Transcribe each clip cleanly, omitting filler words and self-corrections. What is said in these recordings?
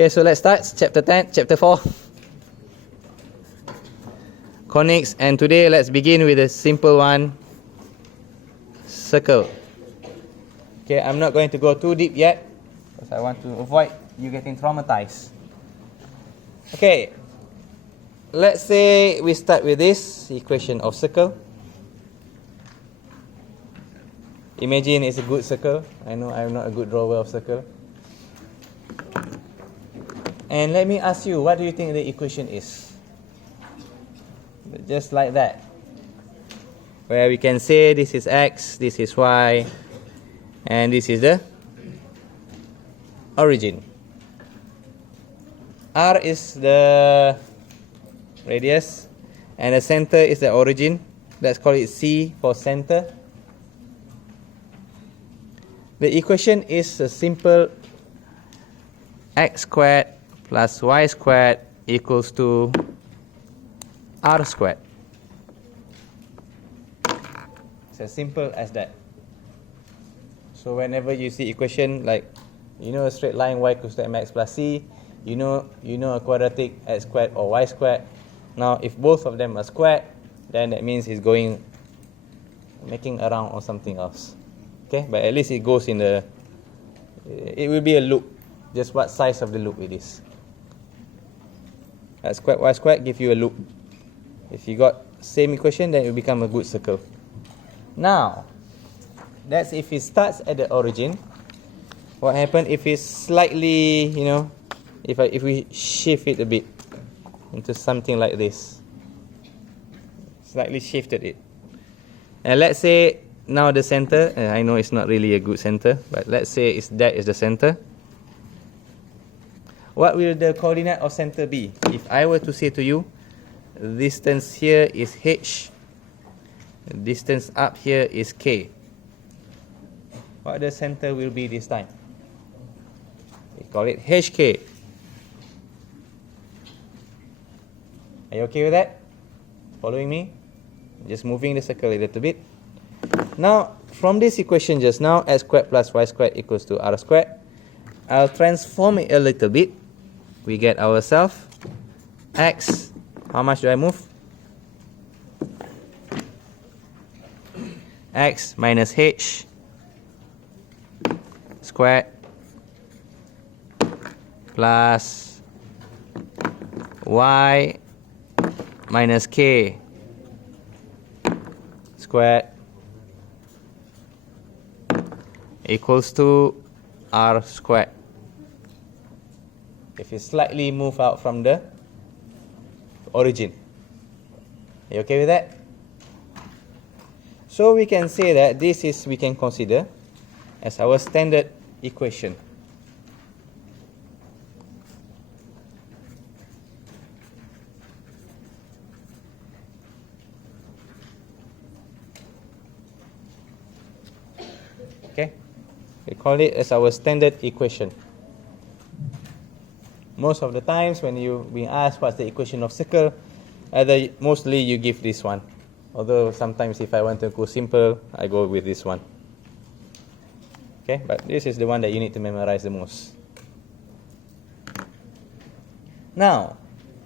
Okay, so let's start chapter 10, chapter 4. Conics, and today let's begin with a simple one, circle. Okay, I'm not going to go too deep yet because I want to avoid you getting traumatized. Okay, let's say we start with this equation of circle. Imagine it's a good circle. I know I'm not a good drawer of circle. And let me ask you, what do you think the equation is? Just like that. Where we can say this is x, this is y, and this is the origin. R is the radius, and the center is the origin. Let's call it C for center. The equation is a simple x squared plus y squared equals to r squared. It's as simple as that. So whenever you see equation like, you know, a straight line y equals to mx plus c, you know a quadratic x squared or y squared. Now if both of them are squared, then that means it's going making around or something else. Okay, but at least it goes in the, it will be a loop. Just what size of the loop it is. X squared y squared give you a loop. If you got same equation, then it will become a good circle. Now, that's if it starts at the origin. What happens if it's slightly, you know, if we shift it a bit into something like this, slightly shifted it, and let's say now the center. I know it's not really a good center, but let's say that is the center. What will the coordinate of center be? If I were to say to you, distance here is h, distance up here is k, what the center will be this time? We call it hk. Are you okay with that? Following me? Just moving the circle a little bit. Now, from this equation just now, x squared plus y squared equals to r squared. I'll transform it a little bit. We get ourselves x. How much do I move? X minus h squared plus y minus k squared equals to r squared. If you slightly move out from the origin. Are you okay with that? So we can say that this is, we can consider as our standard equation. Okay? We call it as our standard equation. Most of the times when you being asked what's the equation of circle, mostly you give this one. Although sometimes if I want to go simple, I go with this one. Okay, but this is the one that you need to memorize the most. Now,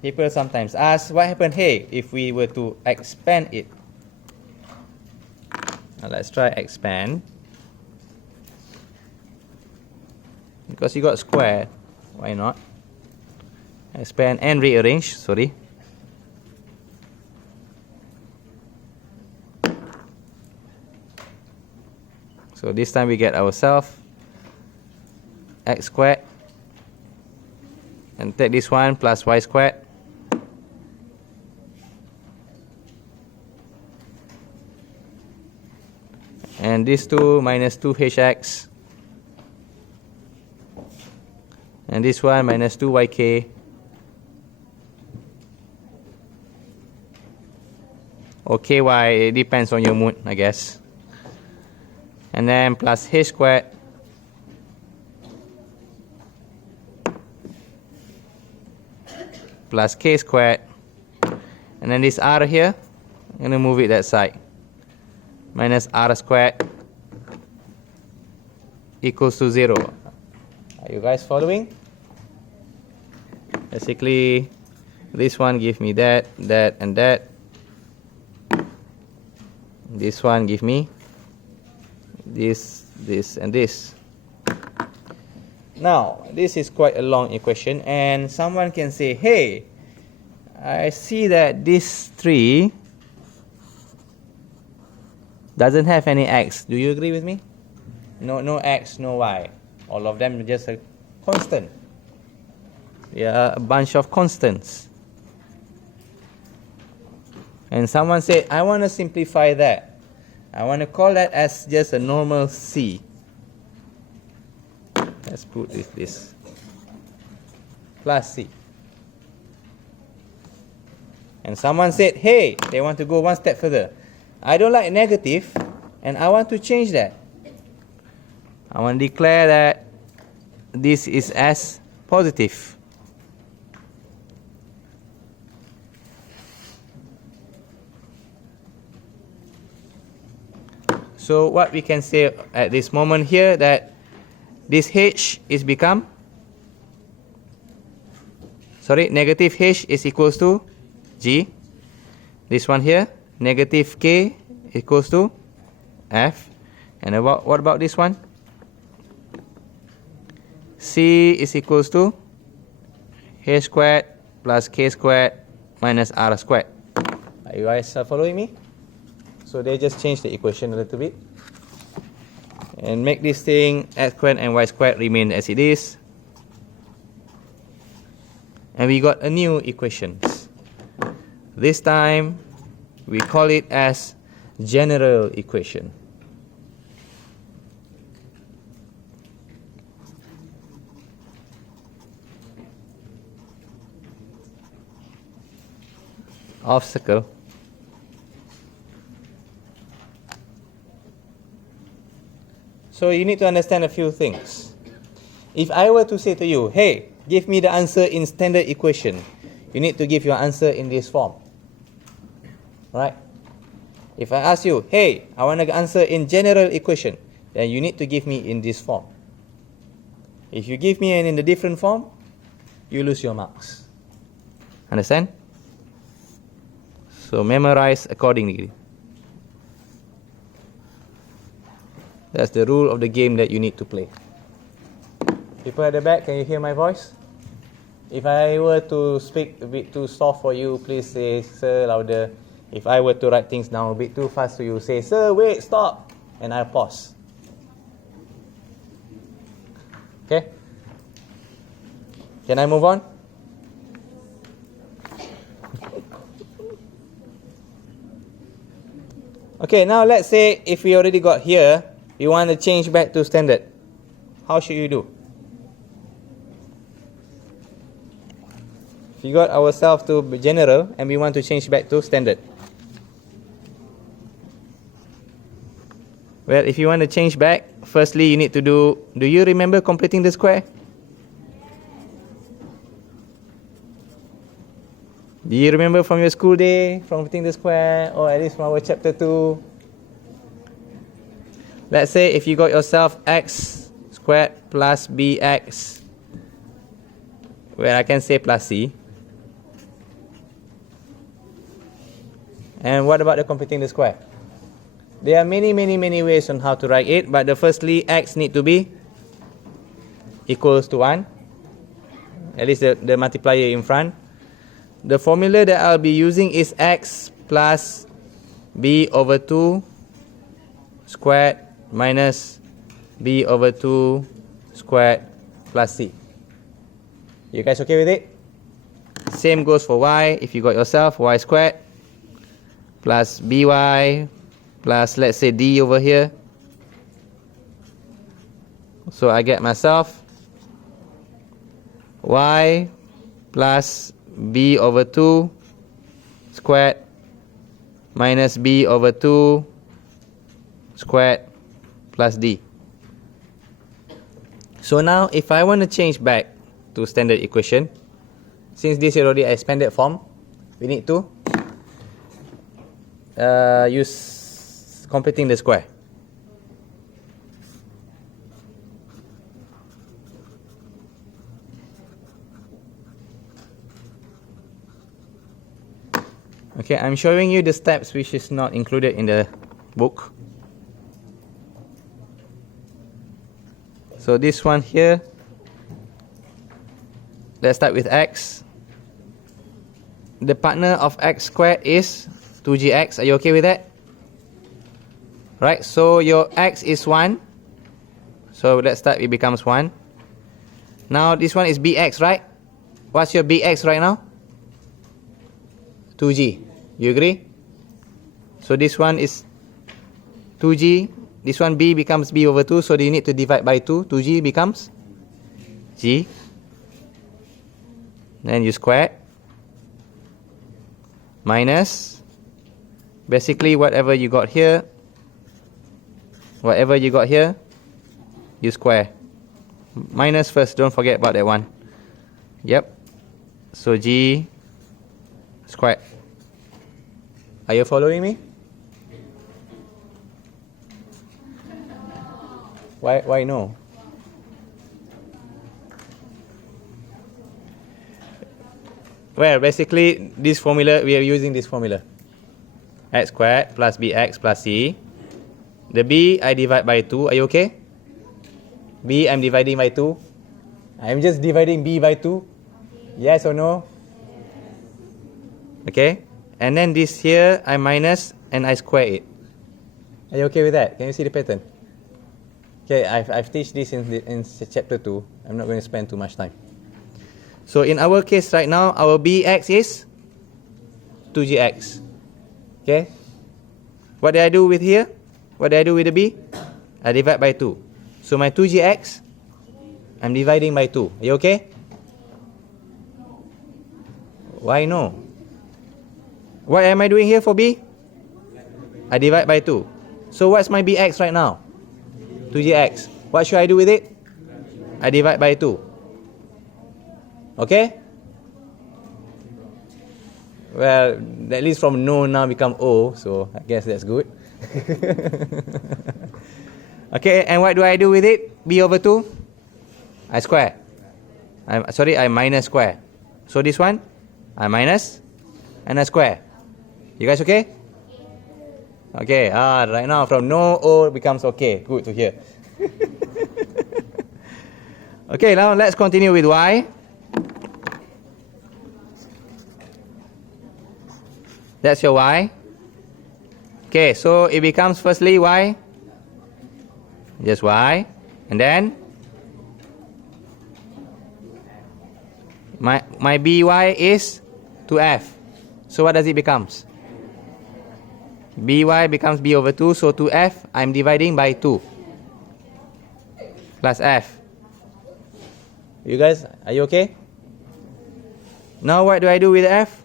people sometimes ask, what happened, hey, if we were to expand it? Now let's try expand. Because you got square, why not? Expand and rearrange, sorry. So this time we get ourselves x squared, and take this one plus y squared, and this 2 minus 2hx, and this one minus 2yk, or ky, it depends on your mood, I guess. And then plus h squared plus k squared, and then this r here, I'm going to move it that side, minus r squared equals to 0. Are you guys following? Basically, this one give me that, that, and that. This one give me this, this, and this. Now, this is quite a long equation, and someone can say, hey, I see that this tree doesn't have any x. Do you agree with me? No x, no y. All of them are just a constant. Yeah, a bunch of constants. And someone said, I want to simplify that. I want to call that as just a normal C. Let's put this plus C. And someone said, hey, they want to go one step further. I don't like negative, and I want to change that. I want to declare that this is as positive. So what we can say at this moment here, that this h is become, negative h is equals to g. This one here, negative k equals to f. And what about this one? C is equals to h squared plus k squared minus r squared. Are you guys following me? So they just change the equation a little bit and make this thing x squared and y squared remain as it is. And we got a new equation. This time we call it as general equation. Of circle. So you need to understand a few things. If I were to say to you, hey, give me the answer in standard equation, you need to give your answer in this form. Right? If I ask you, hey, I want to answer in general equation, then you need to give me in this form. If you give me in a different form, you lose your marks. Understand? So memorize accordingly. That's the rule of the game that you need to play. People at the back, can you hear my voice? If I were to speak a bit too soft for you, please say, sir, louder. If I were to write things down a bit too fast to you, say, sir, wait, stop. And I'll pause. Okay? Can I move on? Okay, now let's say if we already got here, we want to change back to standard. How should you do? If we got ourselves to general and we want to change back to standard. Well, if you want to change back, firstly you need to do you remember completing the square? Do you remember from your school day, from completing the square, or at least from our chapter 2? Let's say if you got yourself x squared plus bx, well, I can say plus c. And what about the completing the square? There are many ways on how to write it, but firstly, x need to be equals to 1. At least the multiplier in front. The formula that I'll be using is x plus b over 2 squared minus b over 2 squared plus c. You guys okay with it? Same goes for y. If you got yourself y squared plus by plus, let's say, d over here. So I get myself y plus b over 2 squared minus b over 2 squared plus d. So now if I want to change back to standard equation, since this is already a expanded form, we need to use completing the square. Okay, I'm showing you the steps which is not included in the book. So this one here, let's start with x. The partner of x squared is 2gx. Are you okay with that? Right, so your x is 1. So let's start, it becomes 1. Now this one is bx, right? What's your bx right now? 2g. You agree? So this one is 2g. This one b becomes b over 2. So you need to divide by 2. 2g becomes g. Then you square. Minus. Basically whatever you got here. Whatever you got here. You square. Minus first. Don't forget about that one. Yep. So g squared. Are you following me? Why no? Well, basically this formula, we are using this formula. X squared plus bx plus c. The b I divide by 2. Are you okay? B I'm dividing by 2. I'm just dividing b by 2. Yes or no? Okay. And then this here, I minus and I square it. Are you okay with that? Can you see the pattern? Okay, I've teach this in chapter 2. I'm not going to spend too much time. So in our case right now, our bx is 2gx. Okay. What did I do with here? What did I do with the b? I divide by 2. So my 2gx, I'm dividing by 2. Are you okay? Why no? What am I doing here for b? I divide by 2. So what's my bx right now? 2gx. What should I do with it? I divide by 2. Okay? Well, at least from no now become O, so I guess that's good. Okay, and what do I do with it? B over 2? I square. I minus square. So this one, I minus and I square. You guys okay? Okay, right now from no O becomes okay. Good to hear. Okay, now let's continue with y. That's your y. Okay, so it becomes firstly y. Just y. And then my by is 2f. So what does it becomes? By becomes b over 2. So 2f, I'm dividing by 2. Plus f. You guys, are you okay? Now what do I do with f?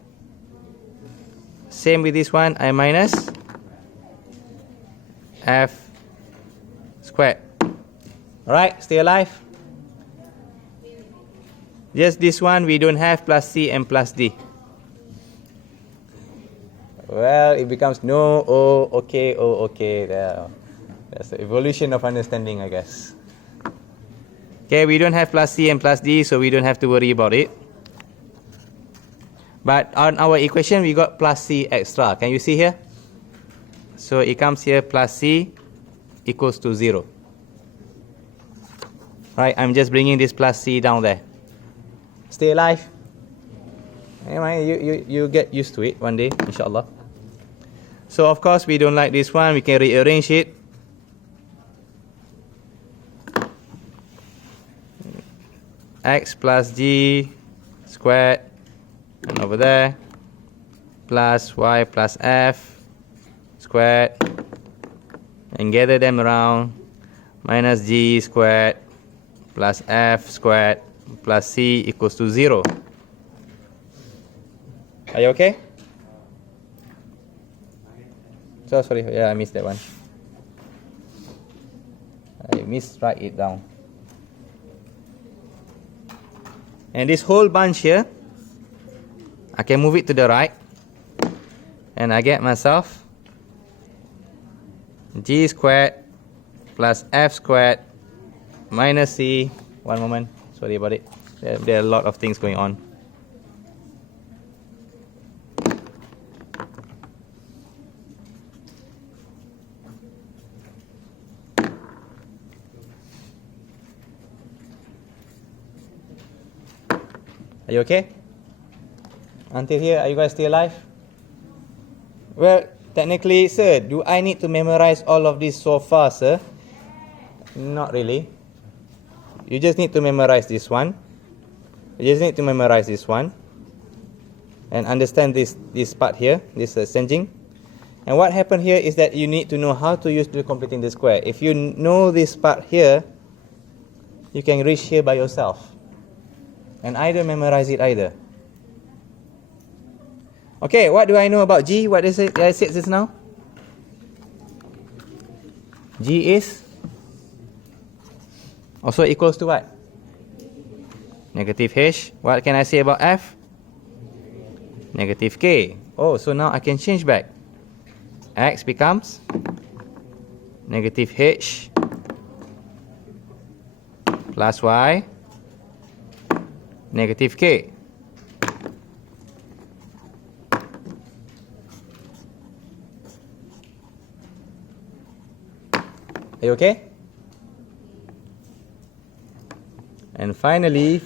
Same with this one, I minus f squared. Alright, stay alive. Just this one, we don't have plus c and plus d. Well, it becomes no, O, okay, O, okay. That's the evolution of understanding, I guess. Okay, we don't have plus C and plus D, so we don't have to worry about it. But on our equation, we got plus C extra. Can you see here? So it comes here, plus C equals to 0. Right, I'm just bringing this plus C down there. Stay alive. Anyway, you get used to it one day, inshallah. So of course we don't like this one, we can rearrange it. X plus g squared, and over there, plus y plus f squared, and gather them around, minus g squared plus f squared plus c equals to 0. Are you okay? So sorry, yeah, I missed that one. I miswrite it down. And this whole bunch here, I can move it to the right, and I get myself g squared plus f squared minus c. One moment, sorry about it. There are a lot of things going on. Are you okay? Until here, are you guys still alive? Well, technically, sir, do I need to memorize all of this so far, sir? Not really. You just need to memorize this one. You just need to memorize this one. And understand this part here, this changing. And what happened here is that you need to know how to use the completing the square. If you know this part here, you can reach here by yourself. And I don't memorize it either. Okay, what do I know about G? What is it I said just now? G is also equals to what? Negative H. What can I say about F? Negative K. Oh, so now I can change back. X becomes negative H plus Y negative K. Are you okay? And finally,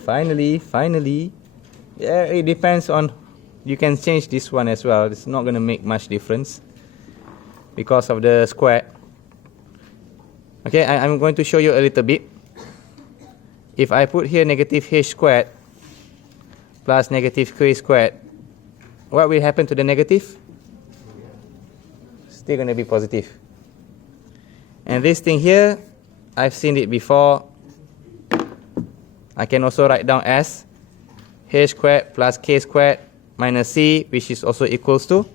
yeah, it depends on, you can change this one as well. It's not going to make much difference because of the square. Okay, I'm going to show you a little bit. If I put here negative H squared plus negative K squared, what will happen to the negative? Still going to be positive. And this thing here, I've seen it before. I can also write down as H squared plus K squared minus C, which is also equals to,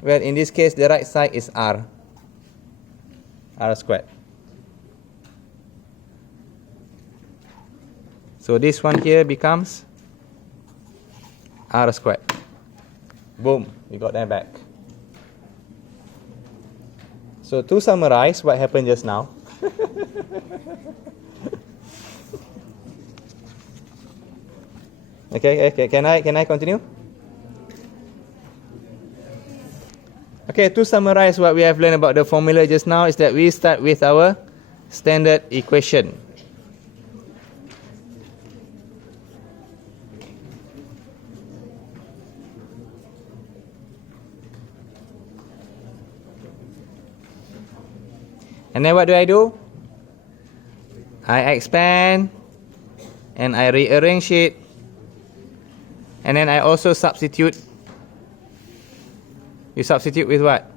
well, in this case, the right side is R squared. So this one here becomes R squared. Boom, we got that back. So to summarize what happened just now, okay, can I continue? Okay, to summarize what we have learned about the formula just now is that we start with our standard equation. And then what do? I expand and I rearrange it. And then I also substitute. You substitute with what?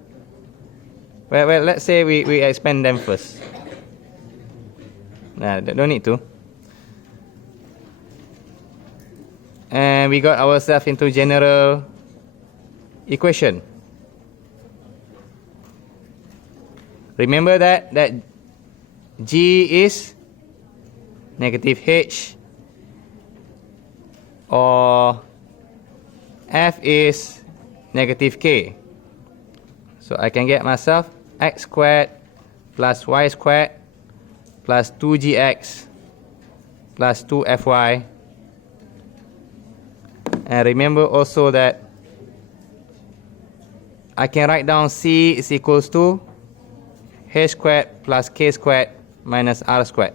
Well, let's say we expand them first. Nah, don't need to. And we got ourselves into general equation. Remember that G is negative H or F is negative K. So I can get myself x squared plus y squared plus 2gx plus 2fy. And remember also that I can write down C is equals to H squared plus K squared minus R squared.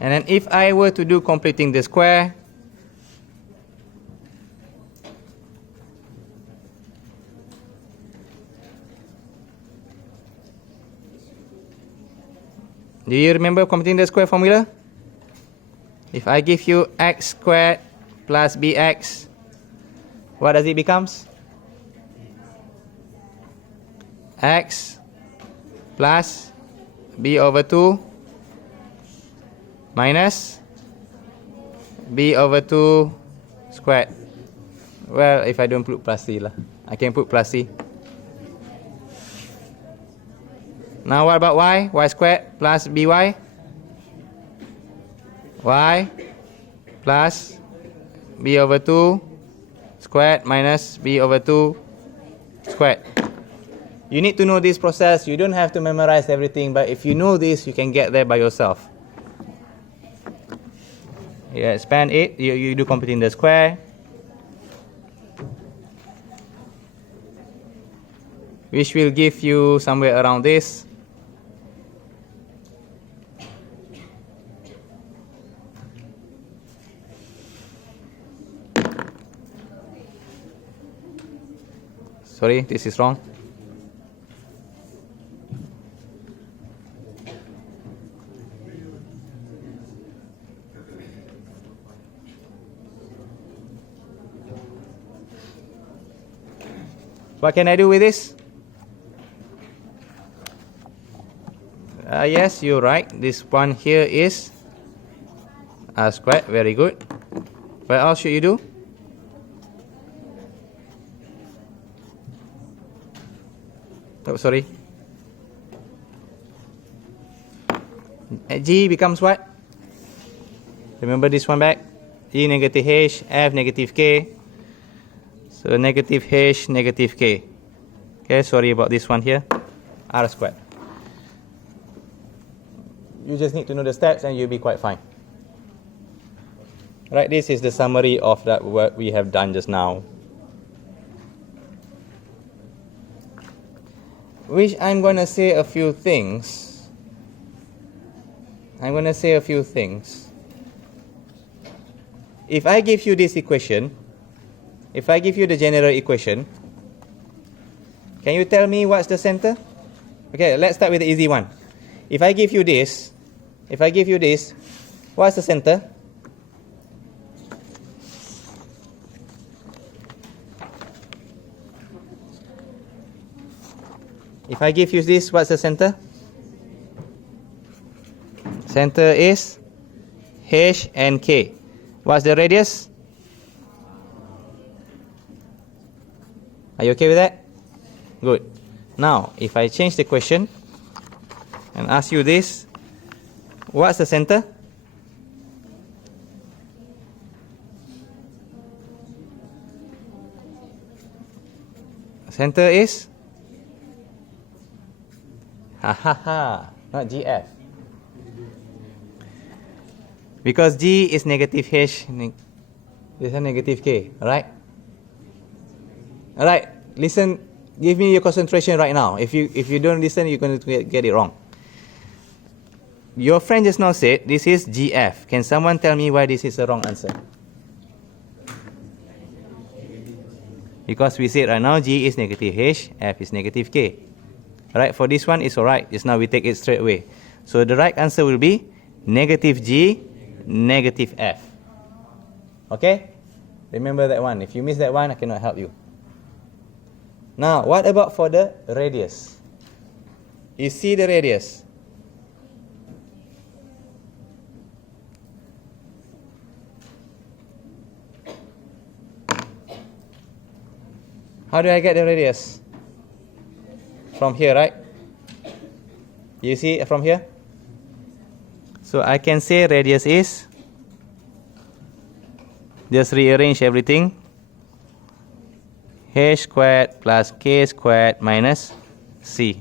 And then if I were to do completing the square, do you remember completing the square formula? If I give you x squared plus bx, what does it becomes? X plus b over 2 minus b over 2 squared. Well, if I don't put plus c lah, I can put plus c. Now what about y? Y squared plus by? Y plus b over 2 squared minus b over 2 squared. You need to know this process. You don't have to memorize everything, but if you know this, you can get there by yourself. You expand it, you do completing the square. which will give you somewhere around this. Sorry, this is wrong. What can I do with this? Yes, you're right. This one here is R squared. Very good. What else should you do? Oh, sorry. G becomes what? Remember this one back? E negative H, F negative K. So negative H, negative K. Okay, sorry about this one here. R squared. You just need to know the steps and you'll be quite fine. Right, this is the summary of that what we have done just now. Which I'm going to say a few things. If I give you this equation, if I give you the general equation, can you tell me what's the center? Okay, let's start with the easy one. If I give you this, what's the center? If I give you this, what's the center? Center is H and K. What's the radius? Are you okay with that? Good. Now, if I change the question and ask you this, what's the center? Center is? Not GF. Because G is negative H, this is negative K, alright? Alright, listen, give me your concentration right now. If you don't listen, you're going to get it wrong. Your friend just now said this is GF. Can someone tell me why this is the wrong answer? Because we said right now G is negative H, F is negative K. Alright, for this one it's alright. Just now we take it straight away. So the right answer will be negative G, negative F. Okay? Remember that one. If you miss that one, I cannot help you. Now, what about for the radius? You see the radius? How do I get the radius? From here, right? You see from here? So I can say radius is, just rearrange everything, H squared plus K squared minus C.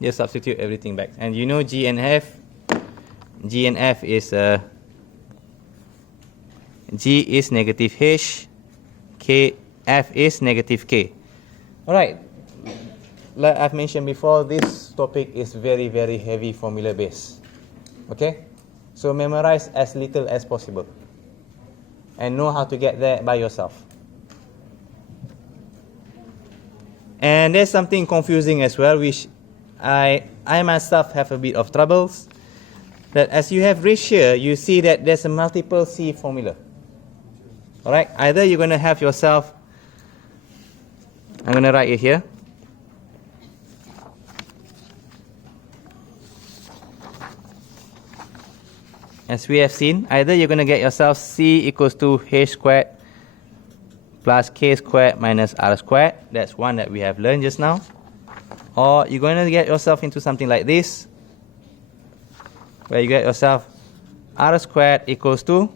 Just substitute everything back. And you know G and F is G is negative H, F is negative K. Alright, like I've mentioned before, this topic is very, very heavy formula based. Okay? So memorize as little as possible. And know how to get there by yourself. And there's something confusing as well, which I myself have a bit of troubles. That as you have reached here, you see that there's a multiple C formula. Alright? Either you're going to have yourself, I'm going to write it here. As we have seen, either you're going to get yourself C equals to H squared plus K squared minus R squared. That's one that we have learned just now. Or you're going to get yourself into something like this, where you get yourself R squared equals to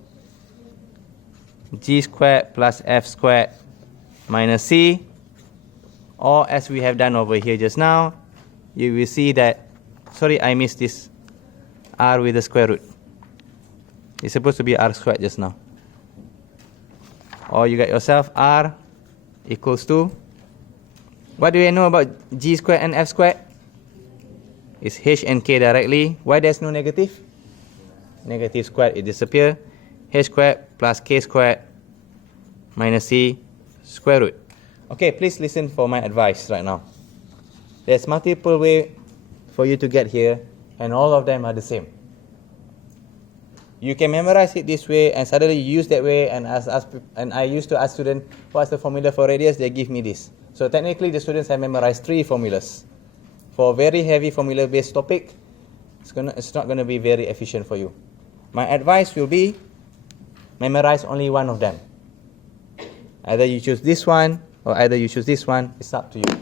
G squared plus F squared minus C. Or as we have done over here just now, you will see that, sorry, I missed this R with the square root. It's supposed to be R squared just now. Or you get yourself R equals to What do we know about G squared and F squared? It's H and K directly. Why there's no negative? Negative squared, it disappear. H squared plus K squared minus C square root. Okay, please listen for my advice right now. There's multiple ways for you to get here, and all of them are the same. You can memorize it this way, and suddenly you use that way, and I used to ask students, what's the formula for radius? They give me this. So technically, the students have memorized 3 formulas. For a very heavy formula-based topic, it's not going to be very efficient for you. My advice will be, memorize only one of them. Either you choose this one, or either you choose this one. It's up to you.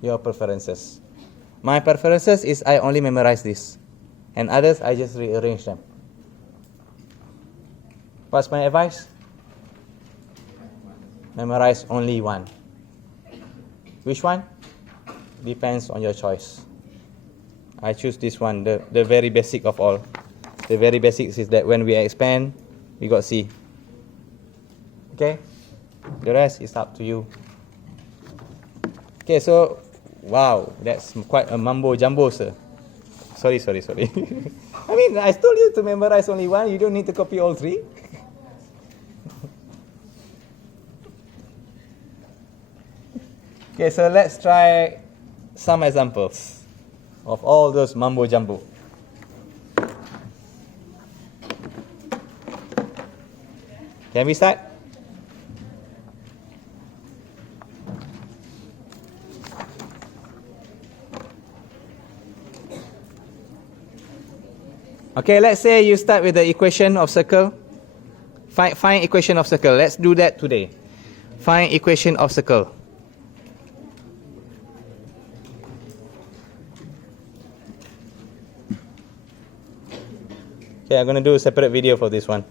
Your preferences. My preferences is I only memorize this, and others I just rearrange them. What's my advice? Memorize only one. Which one? Depends on your choice. I choose this one, the very basic of all. The very basics is that when we expand, we got C. Okay? The rest is up to you. Okay, so, wow, that's quite a mumbo jumbo, sir. Sorry. I mean, I told you to memorize only one. You don't need to copy all 3. Okay, so let's try some examples of all those mumbo jumbo. Can we start? Okay, let's say you start with the equation of circle. Find equation of circle. Let's do that today. Find equation of circle. Okay, I'm going to do a separate video for this one.